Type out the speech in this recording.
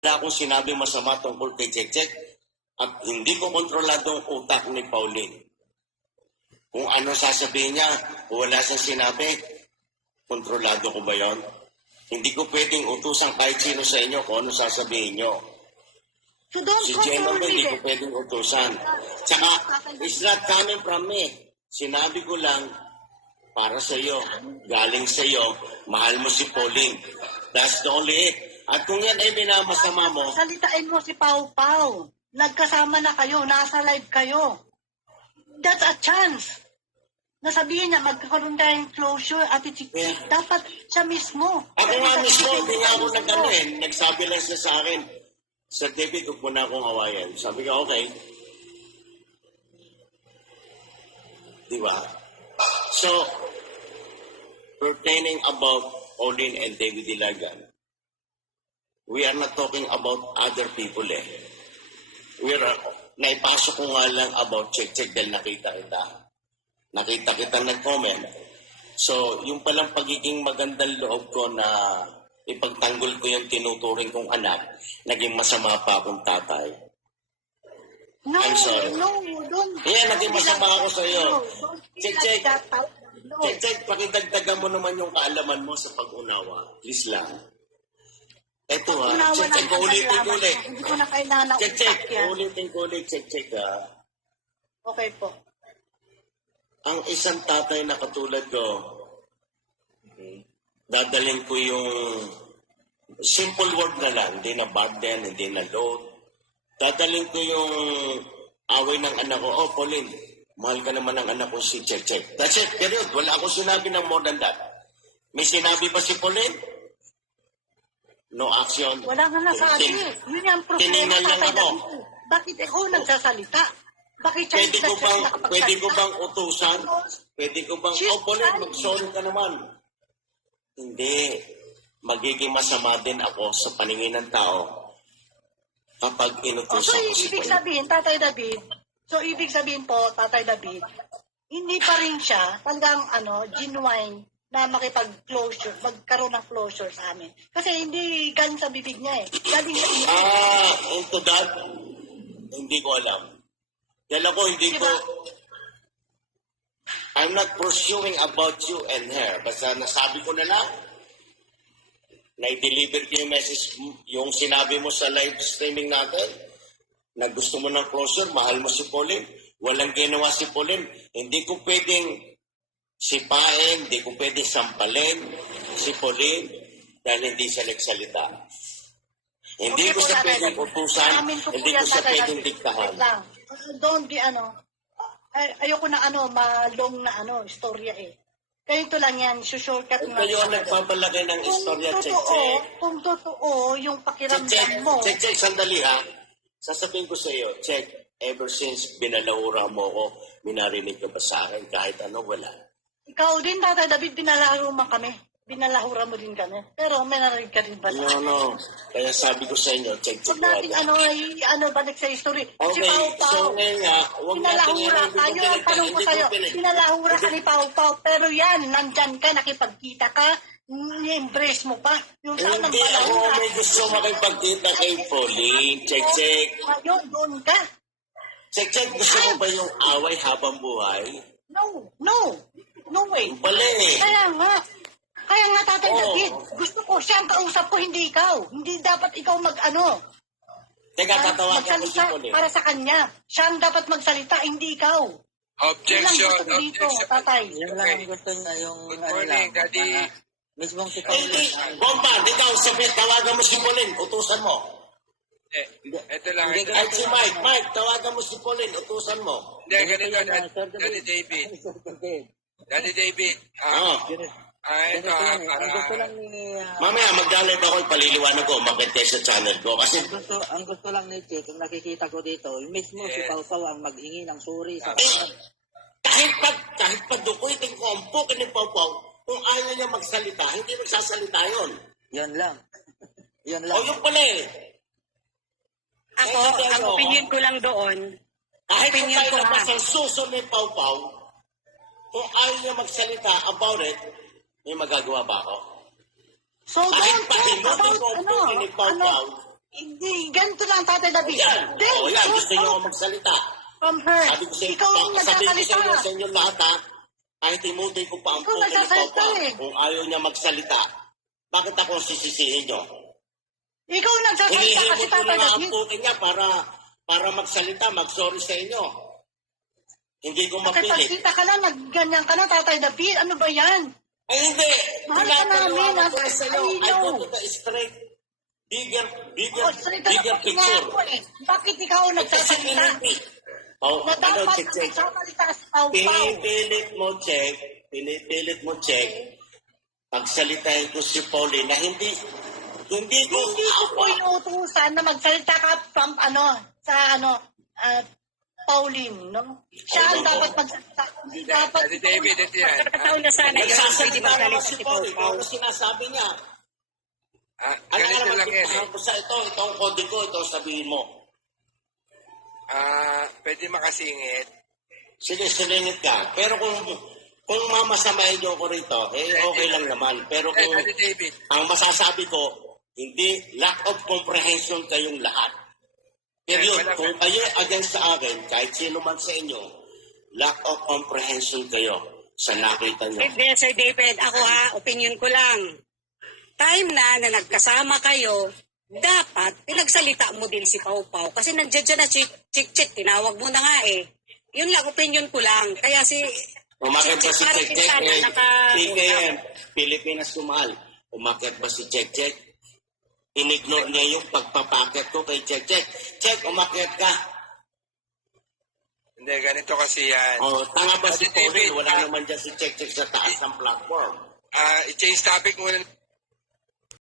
wala akong sinabi masama tungkol kay Check at hindi ko kontrolado ang utak ni Pauline. Kung ano sasabihin niya, o wala siyang sinabi, kontrolado ko ba yon? Hindi ko pwedeng utusan kahit sino sa inyo kung ano sasabihin niyo. So don't Si control Gemma, hindi me ko then. pwedeng utusan. Tsaka, it's not coming from me. Sinabi ko lang, para sa iyo, galing sa iyo, mahal mo si Pauline. That's the only it. At kung yan ay minamasama mo, Salitain mo si Pau Pau. Nagkasama na kayo, nasa live kayo. That's a chance. Nasabihin niya, magkakaroon tayong closure, Ate Chikchik. Dapat siya mismo. ako nga mismo, hindi nga ako nag-ano eh. Nagsabi lang siya sa akin, sa David, huwag mo na akong awayan. Sabi ko, okay. Di ba? So, pertaining about Pauline and David Ilagan, we are not talking about other people eh. We are, naipasok ko nga lang about Check dahil nakita kita. Nakita kita nag-comment. So, yung palang pagiging magandang loob ko na ipagtanggol ko yung tinuturing kong anak, naging masama pa akong tatay. No, I'm sorry. no, don't. Yeah, naging masama ako sa iyo. No, don't be Check. like that. No. Check, pakidagdagan mo naman yung kaalaman mo sa pag-unawa. Please lang. Ito ha, Unawa check, ng ulitin ko kasalanan. ulit. Hindi ko na kailangan na Check, utak yan. ulitin ko ulit, check ha. Okay po. Ang isang tatay na katulad ko, dadalhin ko yung simple word na lang, hindi na burden, hindi na load. Dadalhin ko yung away ng anak ko, oh Pauline, mahal ka naman ng anak ko si Check. That's it, period. Wala akong sinabi ng more than that. May sinabi ba si Pauline? No action. Wala nga nasabi. Yun yung problema. Tiningnan lang Tatay ako. David. Bakit ako nagsasalita? Bakit siya Pwede ko bang utusan? Pwede ko bang, oh Pauline, mag-sorry ka naman. Hindi. Magiging masama din ako sa paningin ng tao kapag So, inutusan ko si ibig Pauline. sabihin, Tatay David, ibig sabihin po, Tatay David, hindi pa rin siya talagang, genuine na makipag-closure, magkaroon ng closure sa amin. Kasi hindi galing sa bibig niya eh. Galing sa isip. Into that, hindi ko alam. Dahil ako, hindi ko, I'm not pursuing about you and her. Basta nasabi ko na lang, na-deliver ko yung message, yung sinabi mo sa live streaming natin, na gusto mo ng closure, mahal mo si Pauline, walang ginawa si Pauline, hindi ko pwedeng sipain, hindi ko pwedeng sampalin si Pauline dahil hindi siya nagsalita. Hindi Okay ko po, siya Tatay pwedeng David. utusan, Amin ko po hindi yan, ko siya Tatay pwedeng David. diktahan. Wait lang. Don't be ayoko na malong na istorya eh. Ganito lang yan, shortcut At nga. kayo ang nagpapalagay ng istorya, Check. Kung totoo yung pakiramdam mo, Check, sandali ha. Sasabihin ko sa iyo, Check, ever since binalahura mo ako, minarinig ka ba sa akin kahit ano, wala. ikaw din, Tatay David, binalahura mo kami. Binalahura mo din kami. Pero may narinig ka rin ba sa akin? No. Kaya sabi ko sa inyo, Check, Huwag natin balik sa history. Si Okay, Pau so Pau, ngayon nga, huwag natin binalahura kayo. Ang tanong ko sa'yo, binalahura ka ni Pau Pau. Pero yan, nandyan ka, nakipagkita ka, ni-embrace mo pa. Yung saan ng Hindi ako balahura. may gusto makipagkita kay Pauline. Check. Ngayon, doon ka. Check, gusto mo ba yung away habang buhay? No way. Pala eh. Kaya nga, Tatay Oo. David, gusto ko siya ang kausap ko, hindi ikaw. Hindi dapat ikaw Teka, tatawagan ko si magsalita Pauline. para sa kanya. Siya ang dapat magsalita, hindi ikaw. Yun lang Objection, gusto ko dito, objection. Tatay. Yan lang ang gusto niya, yung Good morning, Daddy. mismong si Eh, Pauline. Bomba, ikaw, sabi, tawagan mo si Pauline, utusan mo. Ito lang. Hindi, Kahit si Mike, tawagan mo si Pauline, utusan mo. Hindi, ganito, Daddy David. Daddy David. Oo. Ito, Ang gusto lang ni... Mamaya, magdalit ako, ipaliliwanag ko, umakit kayo sa channel ko. Kasi, ang gusto lang ni Chick, kung nakikita ko dito, mismo si Yes. Pau Pau ang mag-ingi ng sorry sa kahit pa dukoy, tingkompo, kinipaw-paw, kung ayaw niya magsalita, hindi magsasalita yun. Yan lang. Yan O lang. yung pala eh. Ako, ang opinion ko lang doon, Kahit kung opinion tayo ko labas ha. ang suso ni Pau-Pau, kung ayaw niya magsalita about it, may magagawa ba ako? So, Kahit don't pa talk hinutin about, ko ang puso ni Pau-Pau, Hindi, ganito lang, Tatay David. Yan. Then, O yan, shoot gusto niyo out ako magsalita. from her. Sabi ko sa inyo, Ikaw ang sabi ko nagsasalita. sa inyo lahat ha, kahit imutin ko pa ang Ikaw puto ni nagsasalita Papa, eh. kung ayaw niya magsalita, bakit ako sisisihin niyo? Ikaw ang nagsasalita kasi, Hinihimot ko Tatay na nga ang David. puto niya para magsalita, mag-sorry sa inyo. Hindi ko mapilit. Nakipagkita ka na, nagganyan ka na, Tatay David. Ano ba yan? Ay hindi! Mahal ka namin, Tinatanawa ko ha? sa iyo. I Ayaw. go to the straight, bigger O, salita na bigger po picture. ako eh. Bakit ikaw ang Kasi nagsasalita? pinipili. Oh, Na ano, dapat check, check. nagsasalita si Pau Pau. Pinipilit mo, check. Pagsalitain ko si Pauline na hindi ko Hindi ko po inuutusan na magsalita ka from Pauline, no? Siya ang dapat magsalita. Hindi dapat Daddy David, ito yan. Pagkakataon na sana yun, pwede nagsasalita naman magsalita si si Pauline. Pau. Ano sinasabi niya? Ano Ganito naman, lang yan eh. ko sa ito ang kode ko, ito ang sabihin mo. Pwede makasingit. Sige, silingit ka. Pero kung mamasamahin niyo ako rito, okay lang naman. Pero kung Daddy David, ang masasabi ko, hindi lack of comprehension kayong lahat. Period. Kung kayo against sa akin, kahit sino man sa inyo, lack of comprehension kayo sa nakita niyo. Hindi, Sir David, ako opinion ko lang. Time na nagkasama kayo, dapat pinagsalita mo din si Pau Pau. Kasi nandiyan dyan na Chick-Chick, tinawag mo na nga eh. Yun lang, opinion ko lang. Kaya si Umakit ba si parang Check Check? sana PKM, Pilipinas Kumal. Umakit ba si Check Check? Inignore niya yung pagpapakit ko kay Check Check. Check, umakit ka. hindi, ganito kasi yan. O, tanga ba si Daddy David, Pauline? Wala naman dyan si Check Check sa taas ng platform. I-change topic muna